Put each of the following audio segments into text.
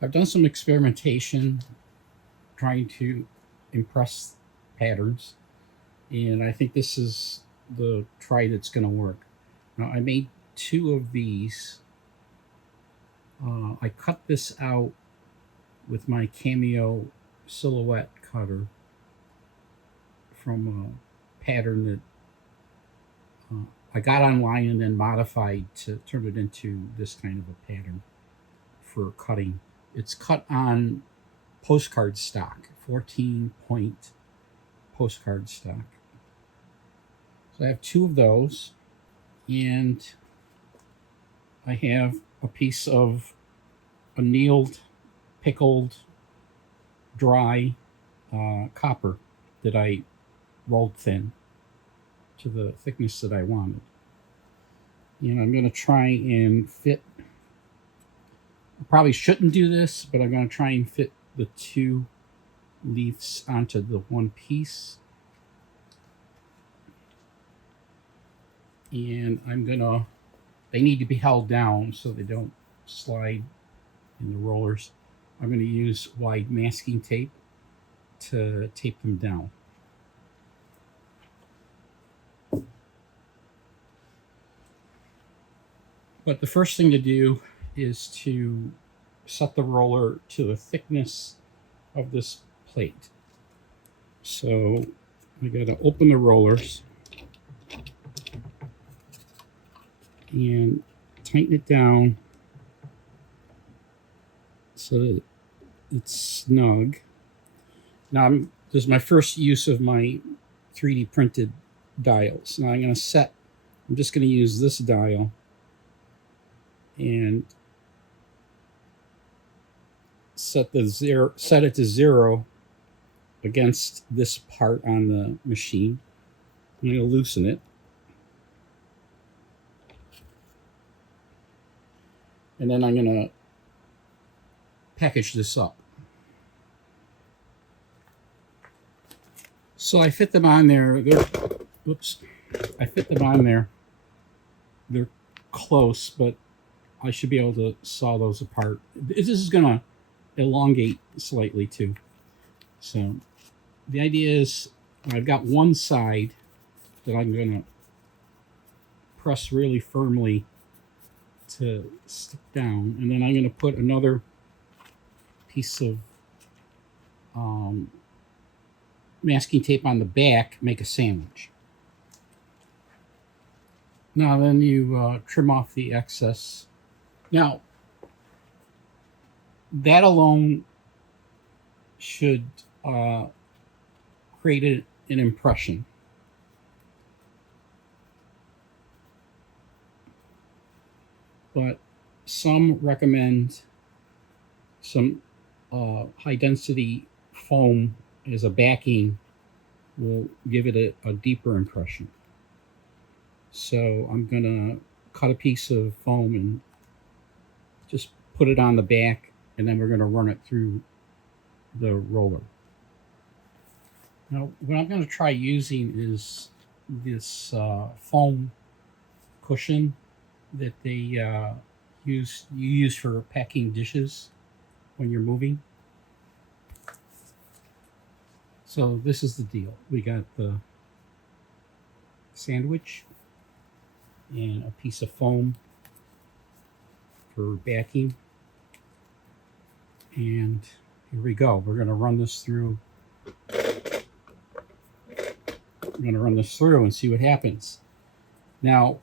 I've done some experimentation trying to impress patterns, and I think this is the try that's going to work. Now, I made two of these. I cut this out with my Cameo silhouette cutter from a pattern that I got online and then modified to turn it into this kind of a pattern for cutting. It's cut on postcard stock, 14 point postcard stock. So I have two of those, and I have a piece of annealed, pickled, dry copper that I rolled thin to the thickness that I wanted. And I'm going to try and fit, I probably shouldn't do this, but I'm going to try and fit the two leaves onto the one piece. And they need to be held down so they don't slide in the rollers. I'm going to use wide masking tape to tape them down. But the first thing to do is to set the roller to the thickness of this plate. So I got to open the rollers and tighten it down so that it's snug. Now this is my first use of my 3D printed dials. Now I'm just going to use this dial and set it to 0 against this part on the machine. I'm going to loosen it. And then I'm going to package this up. So I fit them on there. I fit them on there. They're close, but I should be able to saw those apart. This is going to elongate slightly too. So the idea is I've got one side that I'm going to press really firmly to stick down, and then I'm going to put another piece of masking tape on the back, make a sandwich. Now then you trim off the excess. Now that alone should create an impression. But some recommend some high density foam as a backing will give it a deeper impression. So I'm going to cut a piece of foam and just put it on the back, and then we're going to run it through the roller. Now, what I'm going to try using is this foam cushion that they use for packing dishes when you're moving. So this is the deal. We got the sandwich and a piece of foam for backing. And here we go. We're going to run this through. I'm going to run this through and see what happens. Now,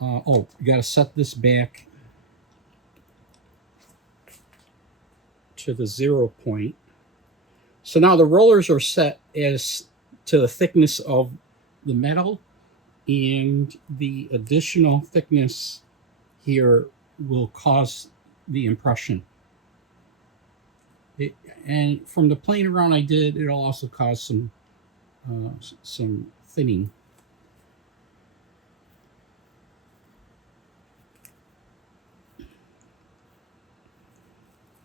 you got to set this back to the 0 point. So now the rollers are set as to the thickness of the metal, and the additional thickness here will cause the impression. And from the playing around I did, it'll also cause some thinning.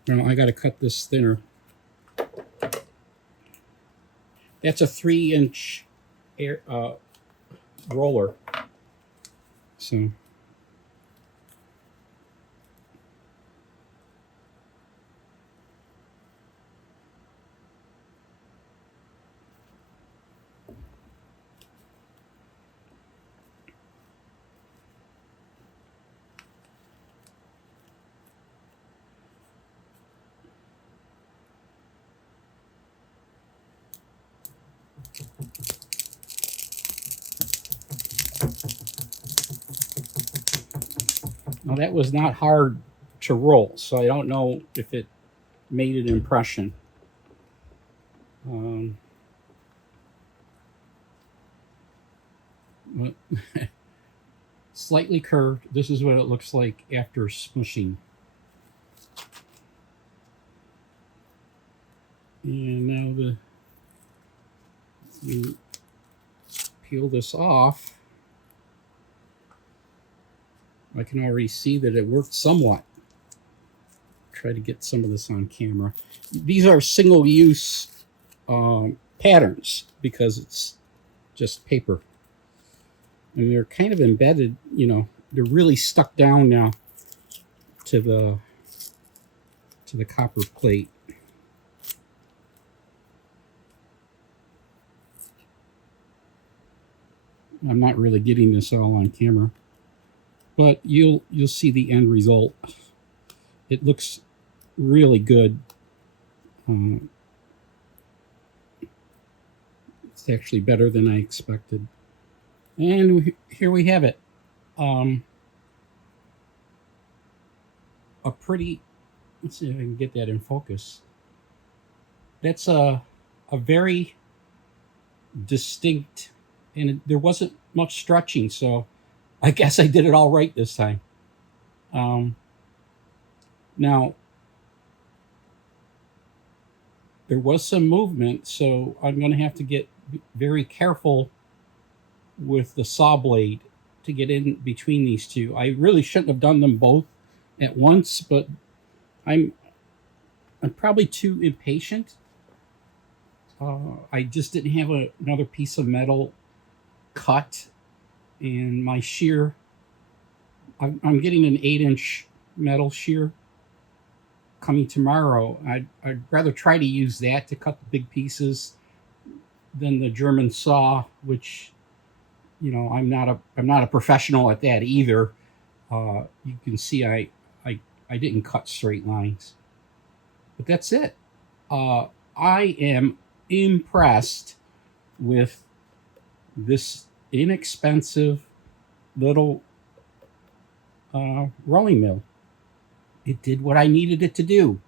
Now I got to cut this thinner. That's a 3-inch roller. So Now that was not hard to roll, so I don't know if it made an impression. Um, Slightly curved. This is what it looks like after smushing. And now you peel this off. I can already see that it worked somewhat. Try to get some of this on camera. These are single-use patterns because it's just paper. And they're kind of embedded, they're really stuck down now to the copper plate. I'm not really getting this all on camera, but you'll see the end result. It looks really good. It's actually better than I expected. And here we have it. A pretty, let's see if I can get that in focus. That's a very distinct, and there wasn't much stretching, so I guess I did it all right this time. Now, there was some movement, so I'm going to have to get very careful with the saw blade to get in between these two. I really shouldn't have done them both at once, but I'm probably too impatient. I just didn't have another piece of metal cut, and my shear, I'm getting an 8-inch metal shear coming tomorrow. I'd rather try to use that to cut the big pieces than the German saw, which I'm not a professional at that either. You can see I didn't cut straight lines, but that's it. I am impressed with this inexpensive little rolling mill. It did what I needed it to do.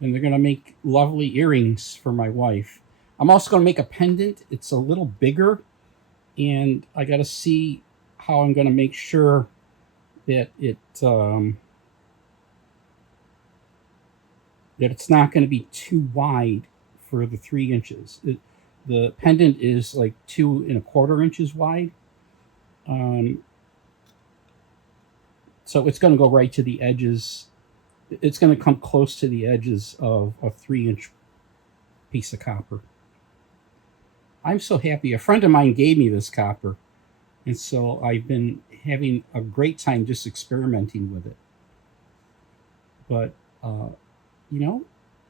And they're going to make lovely earrings for my wife. I'm also going to make a pendant. It's a little bigger, and I got to see how I'm going to make sure that that it's not going to be too wide for the 3 inches. The pendant is like 2¼ inches wide. So it's going to go right to the edges. It's going to come close to the edges of a 3-inch piece of copper. I'm so happy. A friend of mine gave me this copper, and so I've been having a great time just experimenting with it. But,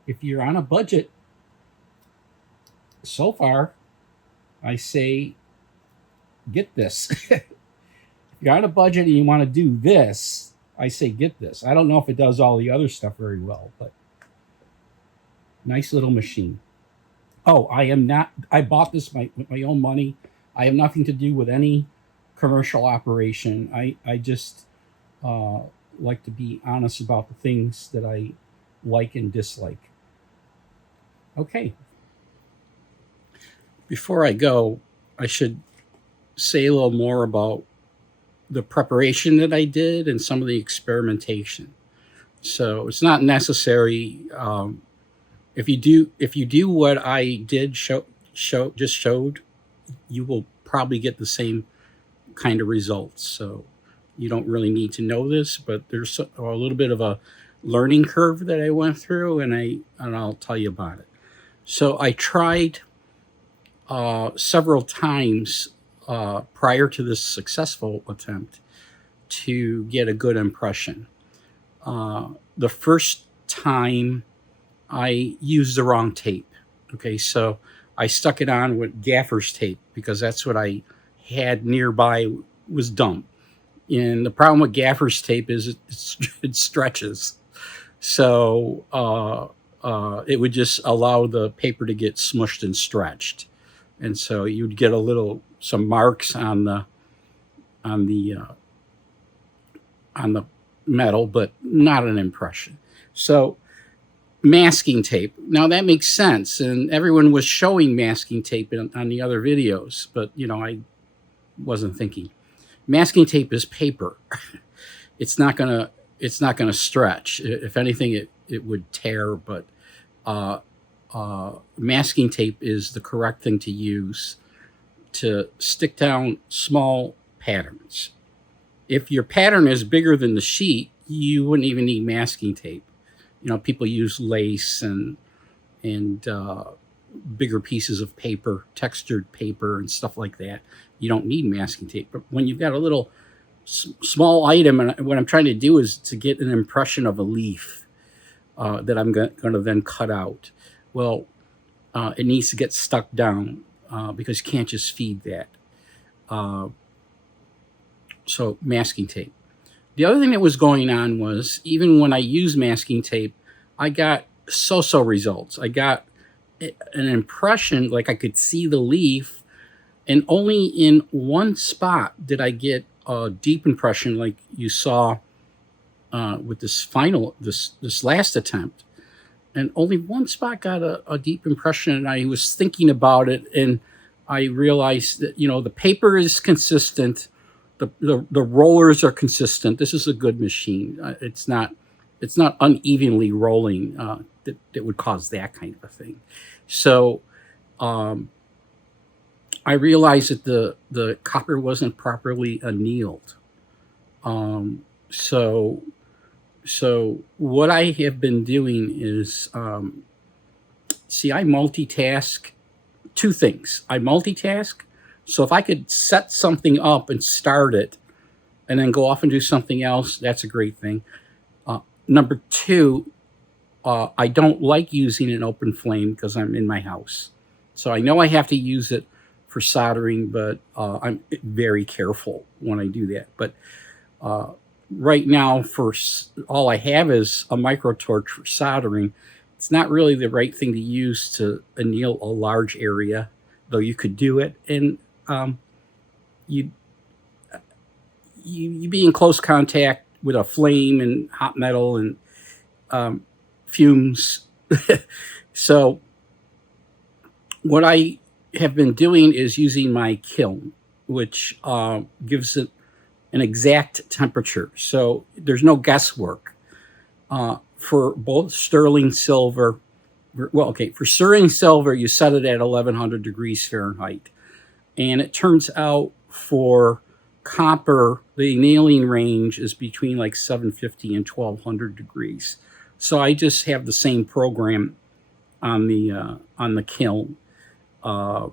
if you're on a budget, so far, I say get this. If you're on a budget and you want to do this, I say get this. I don't know if it does all the other stuff very well, but nice little machine. Oh, I bought this with my own money. I have nothing to do with any commercial operation. I just like to be honest about the things that I like and dislike. Okay. Before I go, I should say a little more about the preparation that I did and some of the experimentation. So it's not necessary. If you do what I did showed, you will probably get the same kind of results. So you don't really need to know this, but there's a little bit of a learning curve that I went through, and I'll tell you about it. So I tried several times prior to this successful attempt to get a good impression. The first time I used the wrong tape. Okay, so I stuck it on with gaffer's tape because that's what I had nearby was dumb. And the problem with gaffer's tape is it stretches. So it would just allow the paper to get smushed and stretched. And so you'd get some marks on the on the metal, but not an impression. So masking tape. Now that makes sense, and everyone was showing masking tape on the other videos, but I wasn't thinking. Masking tape is paper. It's not gonna stretch. If anything, it would tear. But uh, masking tape is the correct thing to use to stick down small patterns. If your pattern is bigger than the sheet, you wouldn't even need masking tape. People use lace and bigger pieces of paper, textured paper, and stuff like that. You don't need masking tape. But when you've got a little small item, and what I'm trying to do is to get an impression of a leaf that I'm going to then cut out. Well, it needs to get stuck down because you can't just feed that. Uh, so masking tape. The other thing that was going on was even when I used masking tape, I got so-so results. I got an impression like I could see the leaf, and only in one spot did I get a deep impression like you saw with this last attempt. And only one spot got a deep impression, and I was thinking about it, and I realized that the paper is consistent, the rollers are consistent. This is a good machine. It's not unevenly rolling that would cause that kind of a thing. So I realized that the copper wasn't properly annealed. So what I have been doing is see, I multitask two things. I multitask. So if I could set something up and start it and then go off and do something else, that's a great thing. Number two, I don't like using an open flame because I'm in my house. So I know I have to use it for soldering, but I'm very careful when I do that. But right now, all I have is a micro torch for soldering. It's not really the right thing to use to anneal a large area, though you could do it. And you be in close contact with a flame and hot metal and fumes. So what I have been doing is using my kiln, which gives it an exact temperature. So there's no guesswork. For both sterling silver, for sterling silver, you set it at 1100 degrees Fahrenheit. And it turns out for copper, the annealing range is between like 750 and 1200 degrees. So I just have the same program on the kiln, and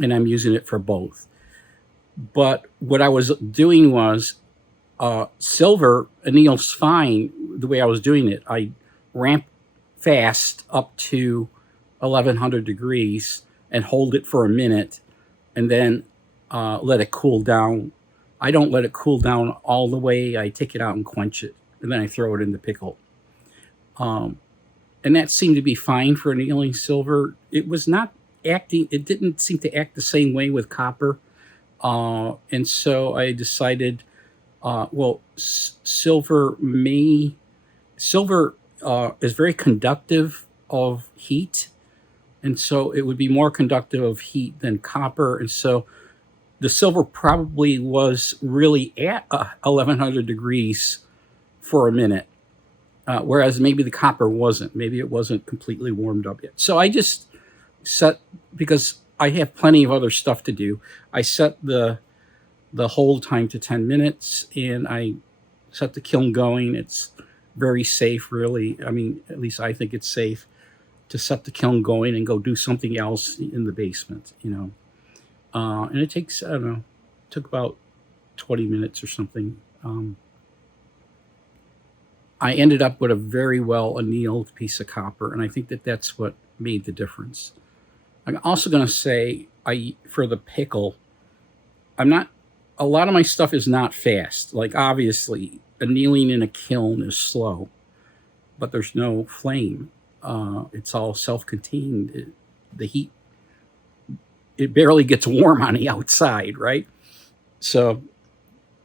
I'm using it for both. But what I was doing was silver anneals fine the way I was doing it. I ramp fast up to 1100 degrees and hold it for a minute, and then let it cool down. I don't let it cool down all the way. I take it out and quench it, and then I throw it in the pickle. And that seemed to be fine for annealing silver. It was not acting. It didn't seem to act the same way with copper. And so I decided, silver is very conductive of heat. And so it would be more conductive of heat than copper. And so the silver probably was really at 1100 degrees for a minute, whereas maybe the copper wasn't. Maybe it wasn't completely warmed up yet. So I just set, because I have plenty of other stuff to do, I set the hold time to 10 minutes, and I set the kiln going. It's very safe, really. I mean, at least I think it's safe to set the kiln going and go do something else in the basement, and it takes, I don't know, took about 20 minutes or something. I ended up with a very well annealed piece of copper, and I think that that's what made the difference. I'm also going to say, for the pickle, a lot of my stuff is not fast. Like, obviously, annealing in a kiln is slow, but there's no flame. It's all self-contained. The heat, it barely gets warm on the outside, right? So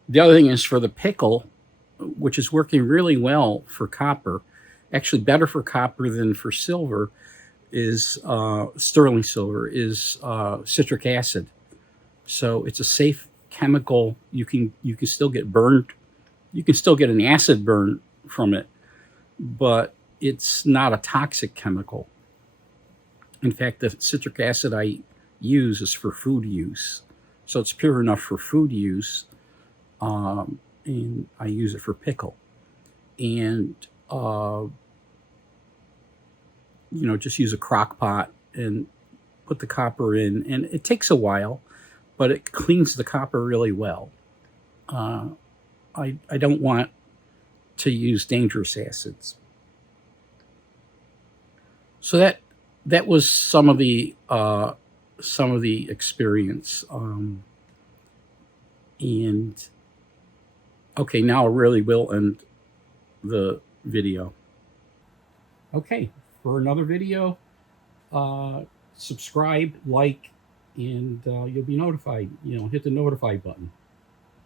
The other thing is for the pickle, which is working really well for copper, actually better for copper than for silver, is sterling silver, is citric acid. So it's a safe chemical. You can still get burned. You can still get an acid burn from it, but it's not a toxic chemical. In fact, the citric acid I use is for food use, so it's pure enough for food use, and I use it for pickle. And uh, just use a crock pot and put the copper in, and it takes a while, but it cleans the copper really well. Uh, I don't want to use dangerous acids. So that was some of the experience. And okay, now I really will end the video. Okay, for another video, uh, subscribe, like, and you'll be notified. Hit the notify button.